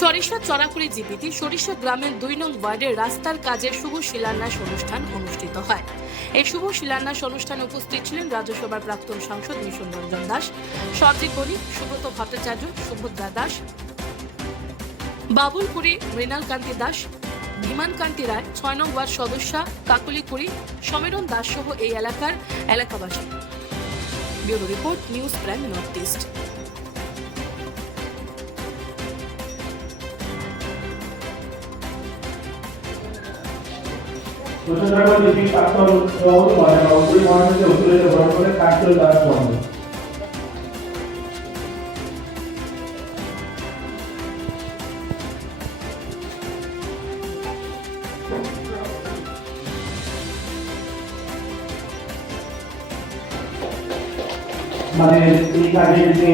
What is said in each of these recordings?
সরিষা চড়াকুড়ি জিপিতে সরিষা গ্রামের 2 নং ওয়ার্ডের রাস্তার কাজের শুভ শিলান্যাস অনুষ্ঠান অনুষ্ঠিত হয়। এই শুভ শিলান্যাস অনুষ্ঠানে উপস্থিত ছিলেন রাজ্যসভার প্রাক্তন সাংসদ মিশন রঞ্জন দাস, সঞ্জিত বণিক, সুব্রত ভট্টাচার্য, সুভদ্রা দাস, বাবুলপুরী, মৃণাল কান্তি দাস, বিমান কান্তি রায়, 6 নং ওয়ার্ড সদস্য কাকলিকুড়ি, সমীরণ দাস সহ এই এলাকার এলাকাবাসী। Bureau report, news prime north east. প্রশাসন ডিপি প্রাক্তন সভাপতি বাবুপুরি মহানগরীতে উত্তরে ভ্রমণ করে কার্যকর দ্বারা বন্ধ। মানে এই কাজে যে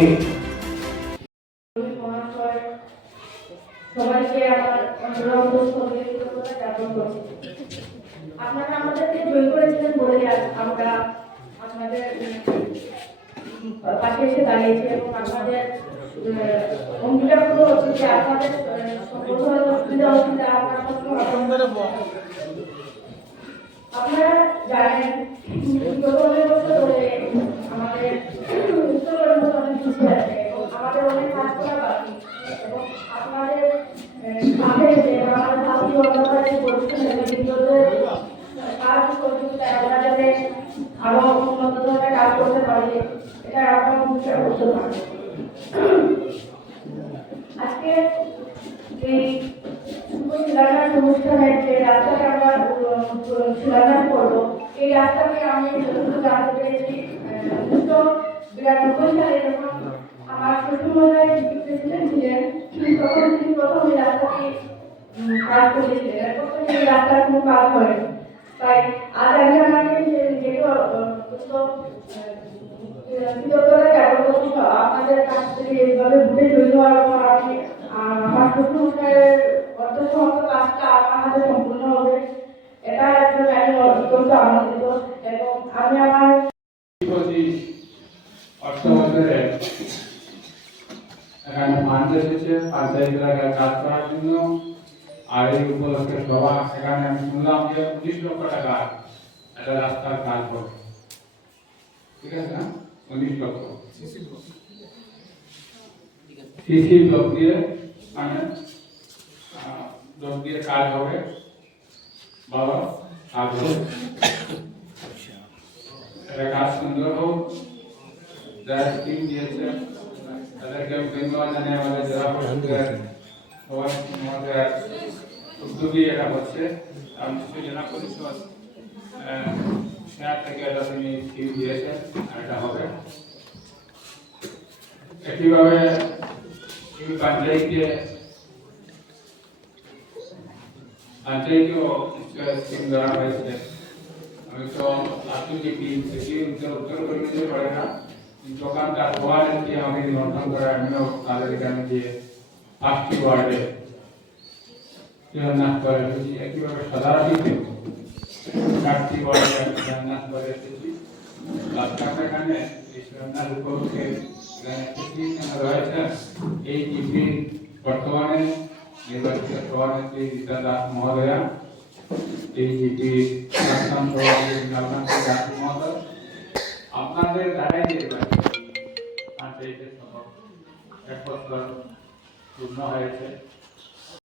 সবাইকে আমার অনুরোধ জ্ঞাপন করছি। আপনারা আমাদেরকে জয় করেছিলেন বলে আজ আমরা আপনাদের পাশে এসে দাঁড়িয়েছি এবং আপনাদের অঙ্গীকারগুলো হচ্ছে যে আপনাদের প্রথমে অসুবিধা আপনারা জানেন বিগত অনেক বছর ধরে আমাদের উত্তরের মতো অনেক কিছু আছে এবং আমাদের অনেক কাজ করা বাকি এবং আপনাদের সাথে যে আমাদের ভাবি অন্যদের পরিশ্রমের কাজ সহযোগিতায় আমরা যাতে আরো উন্নত ধরনের কাজ করতে পারি এটা আপনার ভূমিকা করতে পারি। আজকে এই শুভ শিলান্যাস অনুষ্ঠানের যে রাস্তাটা আমরা শিলান্যাস করবো এই রাস্তাকে আমি যতটুকু জানতে পেরেছি 1992 সালে যখন আমার শ্বশুরমশাই প্রেসিডেন্ট ছিলেন তখন তিনি প্রথম এই রাস্তাটি কাজ করেছিলেন। এরপর থেকে এই রাস্তার কোনো কাজ হয়নি। তাই আজ আমি যেহেতু কৃতজ্ঞতা জ্ঞাপন করছি আপনাদের কাছ থেকে এইভাবে বুঝে তৈরি হওয়ার পর আমি আমার শ্বশুরমশাইয়ের অর্ধসমাপ্ত কাজটা আমার হাতে সম্পূর্ণ হবে এটার জন্য আমি অত্যন্ত আনন্দিত এবং আমি আমার অর্থ বছরে এখানে ফান্ড এসেছে পঞ্চায়েত এলাকায় কাজ করার জন্য। আর এই উপলক্ষে সভা সেখানে আমি শুনলাম যে 19 লক্ষ টাকা একটা রাস্তার কাজ হবে। ঠিক আছে না? 19 লক্ষ সিসি ব্লক দিয়ে মানে ব্লক দিয়ে কাজ হবে। বাবা কাজ হবে, এটা কাজ সুন্দর হোক। যারা স্কিম দিয়েছে তাদেরকে ধন্যবাদ জানিয়ে আমাদের জেলা পরিষদের সবাই আমাদের উদ্যোগী এটা হচ্ছে। আর নিশ্চয়ই জেলা পরিষদ শেয়ার থেকে এটা তিনি স্কিম দিয়েছেন আর এটা হবে। একইভাবে এই পঞ্চায়েতেও স্কিম দেওয়া হয়েছে। আমি তো উত্তর করে দিতে পারে না দোকানটা ওয়ার্ডে দিয়ে আমি নিয়ন্ত্রণ করে আমিও তাদের এখানে গিয়ে 5টি ওয়ার্ডে শিলান্যাস করে এসেছি। একইভাবে সাধারণীতে 4টি ওয়ার্ডে শিলান্যাস করে এসেছি। রাস্তাঘাট এখানে এই শিলান্যাস উপলক্ষে রয়েছে এই জিপির বর্তমানে নির্বাচিত সভানেত্রী রীতা দাস মহোদয়া, এই জিপি প্রাক্তন সভাপতি দাস মহোদয়। আপনাদের দ্বারাই নির্বাচিত পঞ্চায়েতের সভা 1 বছর পূর্ণ হয়েছে।